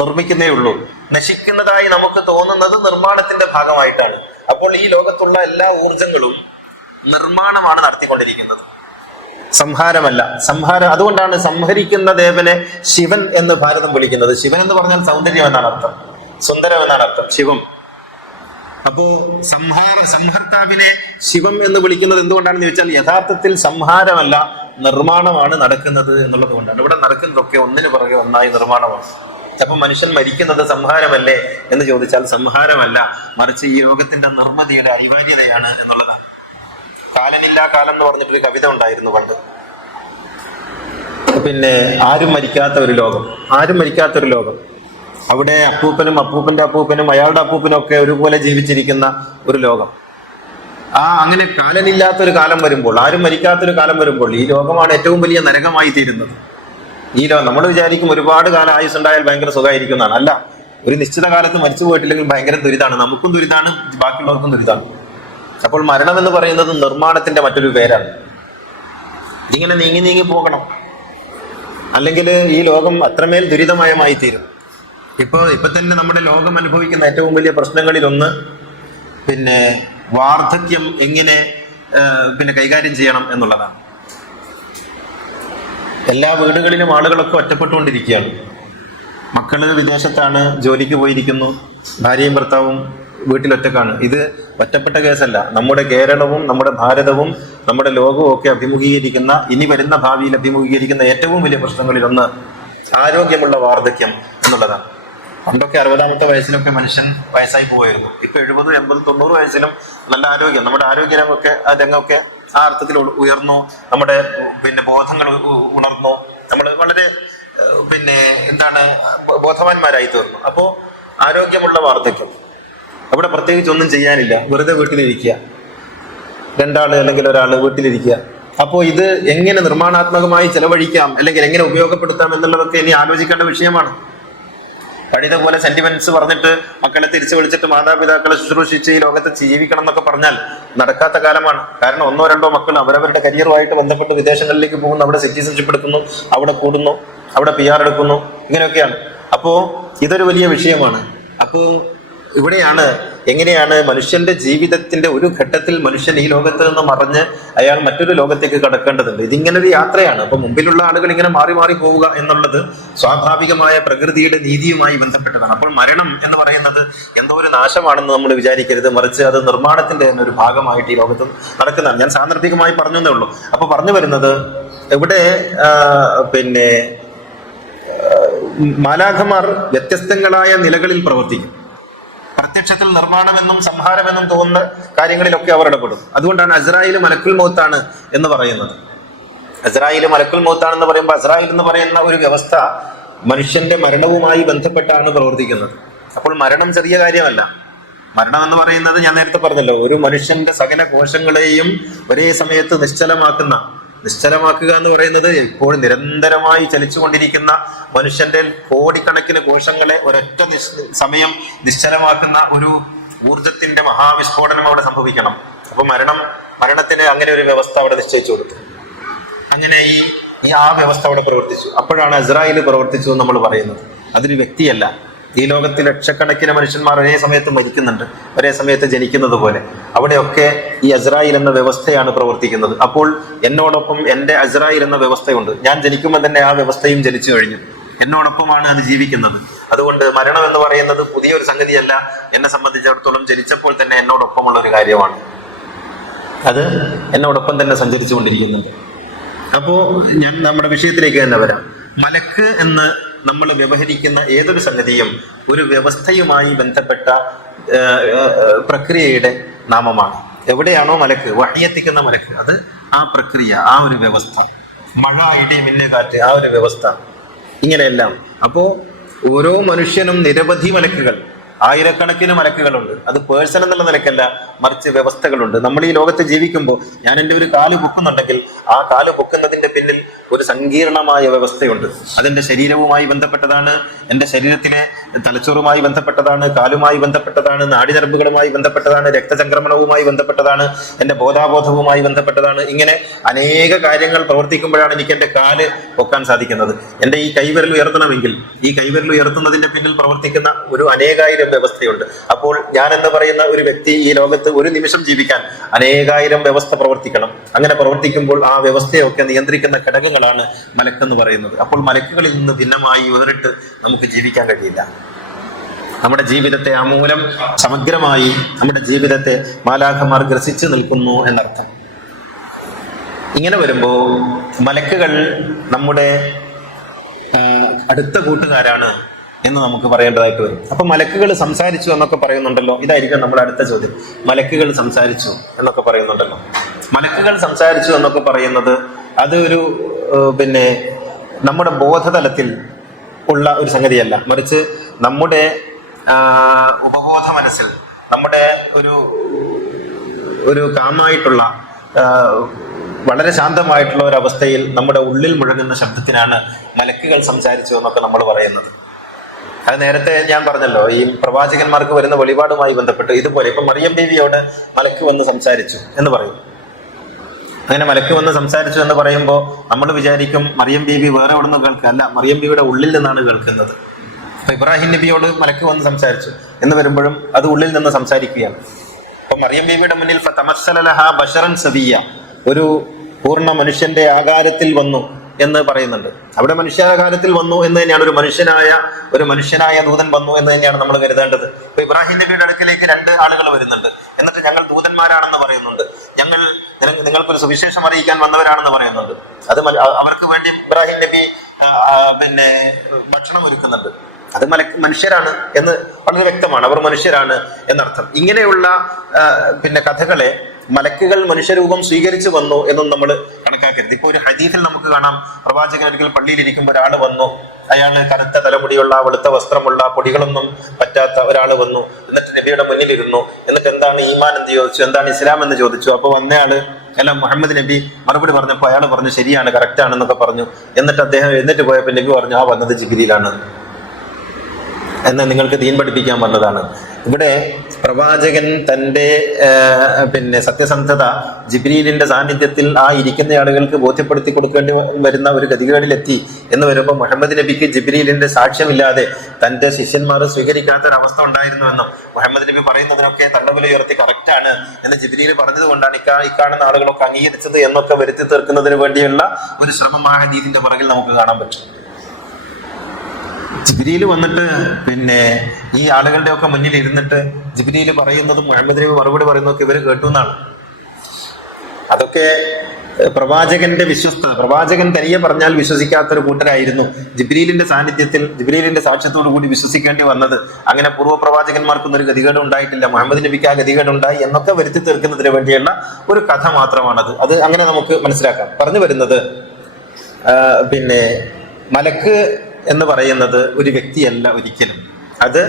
നിർമ്മിക്കുന്നേ ഉള്ളൂ. നശിക്കുന്നതായി നമുക്ക് തോന്നുന്നത് നിർമ്മാണത്തിന്റെ ഭാഗമായിട്ടാണ്. അപ്പോൾ ഈ ലോകത്തുള്ള എല്ലാ ഊർജങ്ങളും നിർമ്മാണമാണ് നടത്തിക്കൊണ്ടിരിക്കുന്നത്, സംഹാരമല്ല. അതുകൊണ്ടാണ് സംഹരിക്കുന്ന ദേവനെ ശിവൻ എന്ന് ഭാരതം വിളിക്കുന്നത്. ശിവൻ എന്ന് പറഞ്ഞാൽ സൗന്ദര്യം എന്നാണ് അർത്ഥം, സുന്ദരം എന്നാണ് അർത്ഥം, ശിവം. അപ്പോ സംഹർത്താവിനെ ശിവം എന്ന് വിളിക്കുന്നത് എന്തുകൊണ്ടാണെന്ന് ചോദിച്ചാൽ യഥാർത്ഥത്തിൽ സംഹാരമല്ല, നിർമ്മാണമാണ് നടക്കുന്നത് എന്നുള്ളത് കൊണ്ടാണ്. ഇവിടെ നടക്കുന്നതൊക്കെ ഒന്നിനു പുറകെ ഒന്നായി നിർമ്മാണമാണ്. അപ്പൊ മനുഷ്യൻ മരിക്കുന്നത് സംഹാരമല്ലേ എന്ന് ചോദിച്ചാൽ സംഹാരമല്ല, മറിച്ച് ഈ ലോകത്തിന്റെ നിർമ്മതിയുടെ അനിവാര്യതയാണ് എന്നുള്ളതാണ്. കാലനില്ലാ കാലം എന്ന് പറഞ്ഞിട്ടൊരു കവിത ഉണ്ടായിരുന്നു പണ്ട്. പിന്നെ ആരും മരിക്കാത്തൊരു ലോകം, അവിടെ അപ്പൂപ്പനും അപ്പൂപ്പന്റെ അപ്പൂപ്പനും അയാളുടെ അപ്പൂപ്പനും ഒക്കെ ഒരുപോലെ ജീവിച്ചിരിക്കുന്ന ഒരു ലോകം. അങ്ങനെ കാലനില്ലാത്തൊരു കാലം വരുമ്പോൾ, ആരും മരിക്കാത്തൊരു കാലം വരുമ്പോൾ ഈ ലോകമാണ് ഏറ്റവും വലിയ നരകമായി തീരുന്നത്. ഈ ലോകം നമ്മൾ വിചാരിക്കും ഒരുപാട് കാലം ആയുസ് ഉണ്ടായാൽ ഭയങ്കര സുഖമായിരിക്കും എന്നാണ്. അല്ല, ഒരു നിശ്ചിത കാലത്ത് മരിച്ചു പോയിട്ടില്ലെങ്കിൽ ഭയങ്കര ദുരിതമാണ്, നമുക്കും ദുരിതമാണ്, ബാക്കിയുള്ളവർക്കും ദുരിതമാണ്. അപ്പോൾ മരണം എന്ന് പറയുന്നത് നിർമ്മാണത്തിന്റെ മറ്റൊരു പേരാണ്. ഇതിങ്ങനെ നീങ്ങി പോകണം, അല്ലെങ്കിൽ ഈ ലോകം അത്രമേൽ ദുരിതമയമായി തീരും. ഇപ്പൊ തന്നെ നമ്മുടെ ലോകം അനുഭവിക്കുന്ന ഏറ്റവും വലിയ പ്രശ്നങ്ങളിലൊന്ന് പിന്നെ വാർദ്ധക്യം എങ്ങനെ കൈകാര്യം ചെയ്യണം എന്നുള്ളതാണ്. എല്ലാ വീടുകളിലും ആളുകളൊക്കെ ഒറ്റപ്പെട്ടുകൊണ്ടിരിക്കുകയാണ്. മക്കള് വിദേശത്താണ്, ജോലിക്ക് പോയിരിക്കുന്നു, ഭാര്യയും ഭർത്താവും വീട്ടിലൊറ്റക്കാണ്. ഇത് ഒറ്റപ്പെട്ട കേസല്ല. നമ്മുടെ കേരളവും നമ്മുടെ ഭാരതവും നമ്മുടെ ലോകവും ഒക്കെ അഭിമുഖീകരിക്കുന്ന, ഇനി വരുന്ന ഭാവിയിൽ അഭിമുഖീകരിക്കുന്ന ഏറ്റവും വലിയ പ്രശ്നങ്ങളിലൊന്ന് ആരോഗ്യമുള്ള വാർദ്ധക്യം എന്നുള്ളതാണ്. പണ്ടൊക്കെ 60-ാമത്തെ വയസ്സിലൊക്കെ മനുഷ്യൻ വയസ്സായി പോയിരുന്നു. ഇപ്പൊ 70, 80, 90 വയസ്സിലും നല്ല ആരോഗ്യം. നമ്മുടെ ആരോഗ്യ രംഗമൊക്കെ ആ അർത്ഥത്തിൽ ഉയർന്നു. നമ്മുടെ ബോധങ്ങൾ ഉണർന്നു. നമ്മൾ വളരെ ബോധവാന്മാരായി തീർന്നു. അപ്പോ ആരോഗ്യമുള്ള വാർദ്ധക്യം. അവിടെ പ്രത്യേകിച്ച് ഒന്നും ചെയ്യാനില്ല, വെറുതെ വീട്ടിലിരിക്കുക, 2 ആള് അല്ലെങ്കിൽ ഒരാള് വീട്ടിലിരിക്കുക. അപ്പോൾ ഇത് എങ്ങനെ നിർമ്മാണാത്മകമായി ചെലവഴിക്കാം അല്ലെങ്കിൽ എങ്ങനെ ഉപയോഗപ്പെടുത്താം എന്നുള്ളതൊക്കെ ഇനി ആലോചിക്കേണ്ട വിഷയമാണ്. പഴയതുപോലെ പോലെ സെന്റിമെന്റ്സ് പറഞ്ഞിട്ട് മക്കളെ തിരിച്ചു വിളിച്ചിട്ട് മാതാപിതാക്കളെ ശുശ്രൂഷിച്ച് ഈ ലോകത്ത് ജീവിക്കണം എന്നൊക്കെ പറഞ്ഞാൽ നടക്കാത്ത കാലമാണ്. കാരണം 1 or 2 മക്കൾ അവരവരുടെ കരിയറുമായിട്ട് ബന്ധപ്പെട്ട് വിദേശങ്ങളിലേക്ക് പോകുന്നു, അവിടെ സിറ്റിസൺഷിപ്പ് എടുക്കുന്നു, അവിടെ കൂടുന്നു, അവിടെ PR എടുക്കുന്നു, ഇങ്ങനെയൊക്കെയാണ്. അപ്പോ ഇതൊരു വലിയ വിഷയമാണ്. അപ്പോ ഇവിടെയാണ് എങ്ങനെയാണ് മനുഷ്യന്റെ ജീവിതത്തിന്റെ ഒരു ഘട്ടത്തിൽ മനുഷ്യൻ ഈ ലോകത്ത് നിന്ന് മറഞ്ഞ് അയാൾ മറ്റൊരു ലോകത്തേക്ക് കടക്കേണ്ടതുണ്ട്. ഇതിങ്ങനൊരു യാത്രയാണ്. അപ്പൊ മുമ്പിലുള്ള ആളുകൾ ഇങ്ങനെ മാറി മാറി പോവുക എന്നുള്ളത് സ്വാഭാവികമായ പ്രകൃതിയുടെ നീതിയുമായി ബന്ധപ്പെട്ടതാണ്. അപ്പോൾ മരണം എന്ന് പറയുന്നത് എന്തോ ഒരു നാശമാണെന്ന് നമ്മൾ വിചാരിക്കരുത്, മറിച്ച് അത് നിർമ്മാണത്തിന്റെ തന്നെ ഒരു ഭാഗമായിട്ട് ഈ ലോകത്ത് നടക്കുന്നതാണ്. ഞാൻ സാന്ദർഭികമായി പറഞ്ഞതേ ഉള്ളൂ. അപ്പൊ പറഞ്ഞു വരുന്നത് ഇവിടെ മാലാഖമാർ വ്യത്യസ്തങ്ങളായ നിലകളിൽ പ്രവർത്തിക്കും. പ്രത്യക്ഷത്തിൽ നിർമ്മാണമെന്നും സംഹാരമെന്നും തോന്നുന്ന കാര്യങ്ങളിലൊക്കെ അവർ ഇടപെടും. അതുകൊണ്ടാണ് അസ്രായേൽ മലക്കുൽ മൗത്താണ് എന്ന് പറയുന്നത്. അസ്രായേൽ മലക്കുൽ മൗത്താണെന്ന് പറയുമ്പോൾ അസ്രായേൽ എന്ന് പറയുന്ന ഒരു വ്യവസ്ഥ മനുഷ്യന്റെ മരണവുമായി ബന്ധപ്പെട്ടാണ് പ്രവർത്തിക്കുന്നത്. അപ്പോൾ മരണം ചെറിയ കാര്യമല്ല. മരണം എന്ന് പറയുന്നത് ഞാൻ നേരത്തെ പറഞ്ഞല്ലോ, ഒരു മനുഷ്യന്റെ സകല കോശങ്ങളെയും ഒരേ സമയത്ത് നിശ്ചലമാക്കുക എന്ന് പറയുന്നത് ഇപ്പോൾ നിരന്തരമായി ചലിച്ചുകൊണ്ടിരിക്കുന്ന മനുഷ്യന്റെ കോടിക്കണക്കിന് കോശങ്ങളെ ഒരൊറ്റ സമയം നിശ്ചലമാക്കുന്ന ഒരു ഊർജത്തിന്റെ മഹാവിസ്ഫോടനം അവിടെ സംഭവിക്കണം. അപ്പൊ മരണത്തിന് അങ്ങനെ ഒരു വ്യവസ്ഥ അവിടെ നിശ്ചയിച്ചു കൊടുത്തു. അങ്ങനെ ആ വ്യവസ്ഥ അവിടെ പ്രവർത്തിച്ചു. അപ്പോഴാണ് അസ്രായേൽ പ്രവർത്തിച്ചു എന്ന് നമ്മൾ പറയുന്നത്. അതൊരു വ്യക്തിയല്ല. ഈ ലോകത്തിൽ ലക്ഷക്കണക്കിന് മനുഷ്യന്മാർ ഒരേ സമയത്ത് മരിക്കുന്നുണ്ട്, ഒരേ സമയത്ത് ജനിക്കുന്നത് പോലെ. അവിടെയൊക്കെ ഈ അസ്രായേൽ എന്ന വ്യവസ്ഥയാണ് പ്രവർത്തിക്കുന്നത്. അപ്പോൾ എന്നോടൊപ്പം എൻ്റെ അസ്രായേൽ എന്ന വ്യവസ്ഥയുണ്ട്. ഞാൻ ജനിക്കുമ്പോൾ തന്നെ ആ വ്യവസ്ഥയും ജനിച്ചു കഴിഞ്ഞു. എന്നോടൊപ്പമാണ് അത് ജീവിക്കുന്നത്. അതുകൊണ്ട് മരണം എന്ന് പറയുന്നത് പുതിയൊരു സംഗതിയല്ല. എന്നെ സംബന്ധിച്ചിടത്തോളം ജനിച്ചപ്പോൾ തന്നെ എന്നോടൊപ്പമുള്ള ഒരു കാര്യമാണ്. അത് എന്നോടൊപ്പം തന്നെ സഞ്ചരിച്ചു കൊണ്ടിരിക്കുന്നുണ്ട്. അപ്പോ ഞാൻ നമ്മുടെ വിഷയത്തിലേക്ക് തന്നെ വരാം. മലക്ക് എന്ന് നമ്മൾ വ്യവഹരിക്കുന്ന ഏതൊരു സംഗതിയും ഒരു വ്യവസ്ഥയുമായി ബന്ധപ്പെട്ട പ്രക്രിയയുടെ നാമമാണ്. എവിടെയാണോ മലക്ക് വഹിയെത്തിക്കുന്ന മലക്ക്, അത് ആ പ്രക്രിയ, ആ ഒരു വ്യവസ്ഥ. മഴ, ഇടി, മിന്നുകാറ്റ്, ആ ഒരു വ്യവസ്ഥ, ഇങ്ങനെയെല്ലാം. അപ്പോ ഓരോ മനുഷ്യനും നിരവധി മലക്കുകൾ, ആയിരക്കണക്കിന് മലക്കുകളുണ്ട്. അത് പേഴ്സൺ എന്നുള്ള നിലക്കല്ല, മറിച്ച് വ്യവസ്ഥകളുണ്ട്. നമ്മൾ ഈ ലോകത്ത് ജീവിക്കുമ്പോൾ ഞാൻ എൻ്റെ ഒരു കാല് പൊക്കുന്നുണ്ടെങ്കിൽ ആ കാല് പൊക്കുന്നതിന്റെ പിന്നിൽ ഒരു സങ്കീർണമായ വ്യവസ്ഥയുണ്ട്. അതെന്റെ ശരീരവുമായി ബന്ധപ്പെട്ടതാണ്, എൻ്റെ ശരീരത്തിലെ തലച്ചോറുമായി ബന്ധപ്പെട്ടതാണ്, കാലുമായി ബന്ധപ്പെട്ടതാണ്, നാഡിഞരമ്പുകളുമായി ബന്ധപ്പെട്ടതാണ്, രക്തചംക്രമണവുമായി ബന്ധപ്പെട്ടതാണ്, എൻ്റെ ബോധാബോധവുമായി ബന്ധപ്പെട്ടതാണ്. ഇങ്ങനെ അനേക കാര്യങ്ങൾ പ്രവർത്തിക്കുമ്പോഴാണ് എനിക്ക് എൻ്റെ കാല് പൊക്കാൻ സാധിക്കുന്നത്. എൻ്റെ ഈ കൈവിരൽ ഉയർത്തണമെങ്കിൽ ഈ കൈവിരൽ ഉയർത്തുന്നതിന്റെ പിന്നിൽ പ്രവർത്തിക്കുന്ന ഒരു അനേകായിരം വ്യവസ്ഥയുണ്ട്. അപ്പോൾ ഞാൻ എന്ന് പറയുന്ന ഒരു വ്യക്തി ഈ ലോകത്ത് ഒരു നിമിഷം ജീവിക്കാൻ അനേകായിരം വ്യവസ്ഥ പ്രവർത്തിക്കണം. അങ്ങനെ പ്രവർത്തിക്കുമ്പോൾ ആ വ്യവസ്ഥയൊക്കെ നിയന്ത്രിക്കുന്ന ഘടകങ്ങളാണ് മലക്കെന്ന് പറയുന്നത്. അപ്പോൾ മലക്കുകളിൽ നിന്ന് ഭിന്നമായി വേറിട്ട് നമുക്ക് ജീവിക്കാൻ കഴിയില്ല. നമ്മുടെ ജീവിതത്തെ ആമൂലം സമഗ്രമായി നമ്മുടെ ജീവിതത്തെ മാലാഖമാർ ഗ്രസിച്ചു നിൽക്കുന്നു എന്നർത്ഥം. ഇങ്ങനെ വരുമ്പോൾ മലക്കുകൾ നമ്മുടെ അടുത്ത കൂട്ടുകാരാണ് എന്ന് നമുക്ക് പറയേണ്ടതായിട്ട് വരും. അപ്പൊ മലക്കുകൾ സംസാരിച്ചു എന്നൊക്കെ പറയുന്നുണ്ടല്ലോ, ഇതായിരിക്കും നമ്മുടെ അടുത്ത ചോദ്യം. മലക്കുകൾ സംസാരിച്ചു എന്നൊക്കെ പറയുന്നുണ്ടല്ലോ. മലക്കുകൾ സംസാരിച്ചു എന്നൊക്കെ പറയുന്നത് അത് ഒരു നമ്മുടെ ബോധതലത്തിൽ ഉള്ള ഒരു സംഗതിയല്ല, മറിച്ച് നമ്മുടെ ഉപബോധ മനസ്സിൽ, നമ്മുടെ ഒരു കാമായിട്ടുള്ള വളരെ ശാന്തമായിട്ടുള്ള ഒരു അവസ്ഥയിൽ നമ്മുടെ ഉള്ളിൽ മുഴങ്ങുന്ന ശബ്ദത്തിനാണ് മലക്കുകൾ സംസാരിച്ചു എന്നൊക്കെ നമ്മൾ പറയുന്നത്. അത് നേരത്തെ ഞാൻ പറഞ്ഞല്ലോ, ഈ പ്രവാചകന്മാർക്ക് വരുന്ന വെളിപാടുമായി ബന്ധപ്പെട്ട് ഇതുപോലെ ഇപ്പൊ മറിയം ബീവിയോട് മലക്ക് വന്ന് സംസാരിച്ചു എന്ന് പറയും. അങ്ങനെ മലക്ക് വന്ന് സംസാരിച്ചു എന്ന് പറയുമ്പോൾ നമ്മൾ വിചാരിക്കും മറിയം ബീവി വേറെ എവിടെ നിന്ന് കേൾക്കുക, അല്ല, മറിയം ബീവിയുടെ ഉള്ളിൽ നിന്നാണ് കേൾക്കുന്നത്. അപ്പൊ ഇബ്രാഹിം നബിയോട് മലക്ക് വന്ന് സംസാരിച്ചു എന്ന് വരുമ്പോഴും അത് ഉള്ളിൽ നിന്ന് സംസാരിക്കുകയാണ്. അപ്പൊ മറിയം ബീവിയുടെ മുന്നിൽ ബശറൻ സവിയ്യ, ഒരു പൂർണ്ണ മനുഷ്യന്റെ ആകാരത്തിൽ വന്നു എന്ന് പറയുന്നുണ്ട്. അവിടെ മനുഷ്യാകാരത്തിൽ വന്നു എന്ന് തന്നെയാണ്, ഒരു മനുഷ്യനായ ദൂതൻ വന്നു എന്ന് തന്നെയാണ് നമ്മൾ കരുതേണ്ടത്. ഇപ്പൊ ഇബ്രാഹിം നബിയുടെ അടുക്കലേക്ക് 2 ആളുകൾ വരുന്നുണ്ട്. എന്നിട്ട് ഞങ്ങൾ ദൂതന്മാരാണെന്ന് പറയുന്നുണ്ട്, ഞങ്ങൾ നിങ്ങൾക്കൊരു സുവിശേഷം അറിയിക്കാൻ വന്നവരാണെന്ന് പറയുന്നുണ്ട്. അത് അവർക്ക് വേണ്ടി ഇബ്രാഹിം നബി ഭക്ഷണം ഒരുക്കുന്നുണ്ട്. അത് മനുഷ്യരാണ് എന്ന് വളരെ വ്യക്തമാണ്, അവർ മനുഷ്യരാണ് എന്നർത്ഥം. ഇങ്ങനെയുള്ള കഥകളെ മലക്കുകൾ മനുഷ്യരൂപം സ്വീകരിച്ചു വന്നു എന്നും നമ്മൾ കണക്കാക്കരുത്. ഇപ്പൊ ഒരു ഹദീസിൽ നമുക്ക് കാണാം, പ്രവാചകനൊരിക്കൽ പള്ളിയിലിരിക്കുമ്പോൾ ഒരാൾ വന്നു. അയാൾ കറുത്ത തലമുടിയുള്ള, വെളുത്ത വസ്ത്രമുള്ള, പൊടികളൊന്നും പറ്റാത്ത ഒരാൾ വന്നു. എന്നിട്ട് നബിയുടെ മുന്നിലിരുന്നു. എന്നിട്ട് എന്താണ് ഈമാൻ എന്ന് ചോദിച്ചു, എന്താണ് ഇസ്ലാം എന്ന് ചോദിച്ചു. അപ്പൊ വന്നയാള് എല്ലാം മുഹമ്മദ് നബി മറുപടി പറഞ്ഞപ്പോൾ അയാൾ പറഞ്ഞു ശരിയാണ്, കറക്റ്റ് ആണെന്നൊക്കെ പറഞ്ഞു. എന്നിട്ട് അദ്ദേഹം എന്നിട്ട് പോയപ്പോൾ നബി പറഞ്ഞു ആ വന്നത് ജിബ്രീലാണ്, എന്നാൽ നിങ്ങൾക്ക് ദീൻ പഠിപ്പിക്കാൻ വന്നതാണ്. ഇവിടെ പ്രവാചകൻ തൻ്റെ സത്യസന്ധത ജിബ്രീലിന്റെ സാന്നിധ്യത്തിൽ ആ ഇരിക്കുന്ന ആളുകൾക്ക് ബോധ്യപ്പെടുത്തി കൊടുക്കേണ്ടി വരുന്ന ഒരു ഗതികേടിലെത്തി എന്ന് വരുമ്പോൾ മുഹമ്മദ് നബിക്ക് ജിബ്രീലിന്റെ സാക്ഷ്യമില്ലാതെ തൻ്റെ ശിഷ്യന്മാർ സ്വീകരിക്കാത്തൊരവസ്ഥ ഉണ്ടായിരുന്നുവെന്നും മുഹമ്മദ് നബി പറയുന്നതിനൊക്കെ തണ്ടവില ഉയർത്തി കറക്റ്റാണ് എന്ന് ജിബ്രീൽ പറഞ്ഞത് കൊണ്ടാണ് ഇക്കാണുന്ന ആളുകളൊക്കെ അംഗീകരിച്ചത് എന്നൊക്കെ വരുത്തി തീർക്കുന്നതിന് വേണ്ടിയുള്ള ഒരു ശ്രമം ആ ഹദീസിന്റെ പുറകിൽ നമുക്ക് കാണാൻ പറ്റും. ജിബ്രീൽ വന്നിട്ട് ഈ ആളുകളുടെ ഒക്കെ മുന്നിൽ ഇരുന്നിട്ട് ജിബ്രീൽ പറയുന്നതും മുഹമ്മദ് നബി മറുപടി പറയുന്നതൊക്കെ ഇവര് കേട്ടു എന്നാണ്. അതൊക്കെ പ്രവാചകന്റെ പ്രവാചകൻ തനിയെ പറഞ്ഞാൽ വിശ്വസിക്കാത്തൊരു കൂട്ടരായിരുന്നു ജിബ്രീലിന്റെ സാന്നിധ്യത്തിൽ, ജിബ്രീലിന്റെ സാക്ഷ്യത്തോടു കൂടി വിശ്വസിക്കേണ്ടി വന്നത്. അങ്ങനെ പൂർവ്വ പ്രവാചകന്മാർക്കൊന്നും ഒരു ഗതികേട് ഉണ്ടായിട്ടില്ല, മുഹമ്മദ് നബിക്ക് ആ ഗതികേട് ഉണ്ടായി എന്നൊക്കെ വരുത്തി തീർക്കുന്നതിന് വേണ്ടിയുള്ള ഒരു കഥ മാത്രമാണത്. അത് അങ്ങനെ നമുക്ക് മനസ്സിലാക്കാം. പറഞ്ഞു വരുന്നത് മലക്ക് എന്ന് പറയുന്നത് ഒരു വ്യക്തിയല്ല ഒരിക്കലും, അത്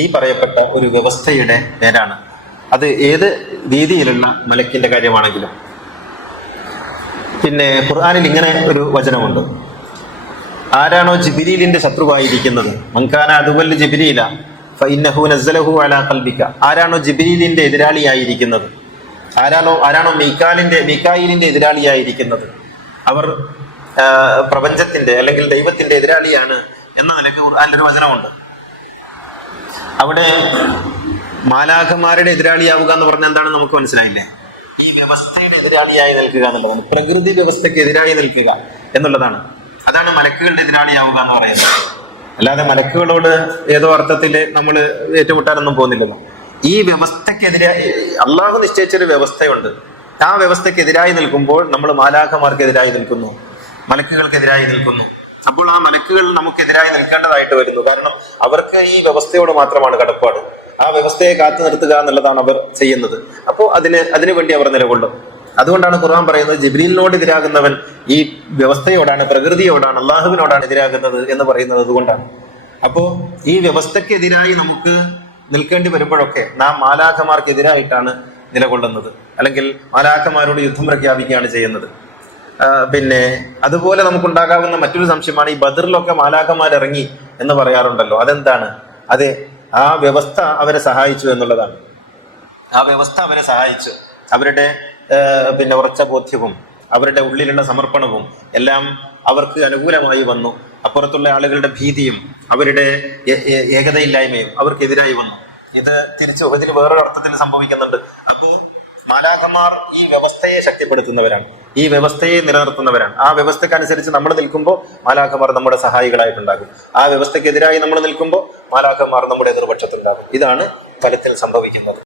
ഈ പറയപ്പെട്ട ഒരു വ്യവസ്ഥയുടെ പേരാണ്. അത് ഏത് രീതിയിലുള്ള മലക്കിന്റെ കാര്യമാണെങ്കിലും. ഖുർആനിൽ ഇങ്ങനെ ഒരു വചനമുണ്ട്, ആരാണോ ജിബ്രീലിന്റെ ശത്രുവായിരിക്കുന്നത്, മൻകാന അതുവൽ ജിബ്രീല ഫഇന്നഹു നസ്സലഹു അലാ ഖൽബിക, ആരാണോ ജിബ്രീലിന്റെ എതിരാളിയായിരിക്കുന്നത്, ആരാണോ മീകായിലിന്റെ എതിരാളിയായിരിക്കുന്നത്, അവർ പ്രപഞ്ചത്തിന്റെ അല്ലെങ്കിൽ ദൈവത്തിന്റെ എതിരാളിയാണ് എന്ന നിലയ്ക്ക് ഖുർആനിൽ ഒരു വചനമുണ്ട്. അവിടെ മാലാഖമാരുടെ എതിരാളിയാവുക എന്ന് പറഞ്ഞാൽ എന്താണ് നമുക്ക് മനസ്സിലായില്ലേ? ഈ വ്യവസ്ഥയുടെ എതിരാളിയായി നിൽക്കുക എന്നുള്ളതാണ്, പ്രകൃതി വ്യവസ്ഥയ്ക്ക് എതിരായി നിൽക്കുക എന്നുള്ളതാണ്. അതാണ് മലക്കുകളുടെ എതിരാളിയാവുക എന്ന് പറയുന്നത്. അല്ലാതെ മലക്കുകളോട് ഏതോ അർത്ഥത്തിൽ നമ്മൾ ഏറ്റുമുട്ടാനൊന്നും പോകുന്നില്ലല്ലോ. ഈ വ്യവസ്ഥക്കെതിരായി അള്ളാഹു നിശ്ചയിച്ചൊരു വ്യവസ്ഥയുണ്ട്. ആ വ്യവസ്ഥക്കെതിരായി നിൽക്കുമ്പോൾ നമ്മൾ മാലാഖമാർക്കെതിരായി നിൽക്കുന്നു, മലക്കുകൾക്കെതിരായി നിൽക്കുന്നു. അപ്പോൾ ആ മലക്കുകൾ നമുക്കെതിരായി നിൽക്കേണ്ടതായിട്ട് വരുന്നു. കാരണം അവർക്ക് ഈ വ്യവസ്ഥയോട് മാത്രമാണ് കടപ്പാട്. ആ വ്യവസ്ഥയെ കാത്തു നിർത്തുക എന്നുള്ളതാണ് അവർ ചെയ്യുന്നത്. അപ്പോൾ അതിനു വേണ്ടി അവർ നിലകൊള്ളും. അതുകൊണ്ടാണ് ഖുർആൻ പറയുന്നത് ജിബ്രീലിനോട് എതിരാകുന്നവൻ ഈ വ്യവസ്ഥയോടാണ്, പ്രകൃതിയോടാണ്, അള്ളാഹുവിനോടാണ് എതിരാകുന്നത് എന്ന് പറയുന്നത് അതുകൊണ്ടാണ്. അപ്പോ ഈ വ്യവസ്ഥക്കെതിരായി നമുക്ക് നിൽക്കേണ്ടി വരുമ്പോഴൊക്കെ നാം മാലാഖമാർക്കെതിരായിട്ടാണ് നിലകൊള്ളുന്നത്, അല്ലെങ്കിൽ മാലാഖമാരോട് യുദ്ധം പ്രഖ്യാപിക്കുകയാണ് ചെയ്യുന്നത്. പിന്നെ അതുപോലെ നമുക്കുണ്ടാകാവുന്ന മറ്റൊരു സംശയമാണ് ഈ ബദറിലൊക്കെ മാലാഖമാർ ഇറങ്ങി എന്ന് പറയാറുണ്ടല്ലോ. അതെന്താണ്? അത് ആ വ്യവസ്ഥ അവരെ സഹായിച്ചു എന്നുള്ളതാണ്. ആ വ്യവസ്ഥ അവരെ സഹായിച്ചു. അവരുടെ പിന്നെ ഉറച്ച ബോധ്യവും അവരുടെ ഉള്ളിലുള്ള സമർപ്പണവും എല്ലാം അവർക്ക് അനുകൂലമായി വന്നു. അപ്പുറത്തുള്ള ആളുകളുടെ ഭീതിയും അവരുടെ ഏകതയില്ലായ്മയും അവർക്കെതിരായി വന്നു. ഇത് തിരിച്ച് ഇതിന് വേറൊരു അർത്ഥത്തിൽ സംഭവിക്കുന്നുണ്ട്. അപ്പോൾ മാലാഖമാർ ഈ വ്യവസ്ഥയെ ശക്തിപ്പെടുത്തുന്നവരാണ്, ഈ വ്യവസ്ഥയെ നിലനിർത്തുന്നവരാണ്. ആ വ്യവസ്ഥക്കനുസരിച്ച് നമ്മൾ നിൽക്കുമ്പോൾ മാലാഖമാർ നമ്മുടെ സഹായികളായിട്ടുണ്ടാകും. ആ വ്യവസ്ഥക്കെതിരായി നമ്മൾ നിൽക്കുമ്പോൾ മാലാഖമാർ നമ്മുടെ എതിർപക്ഷത്തുണ്ടാകും. ഇതാണ് ഫലത്തിൽ സംഭവിക്കുന്നത്.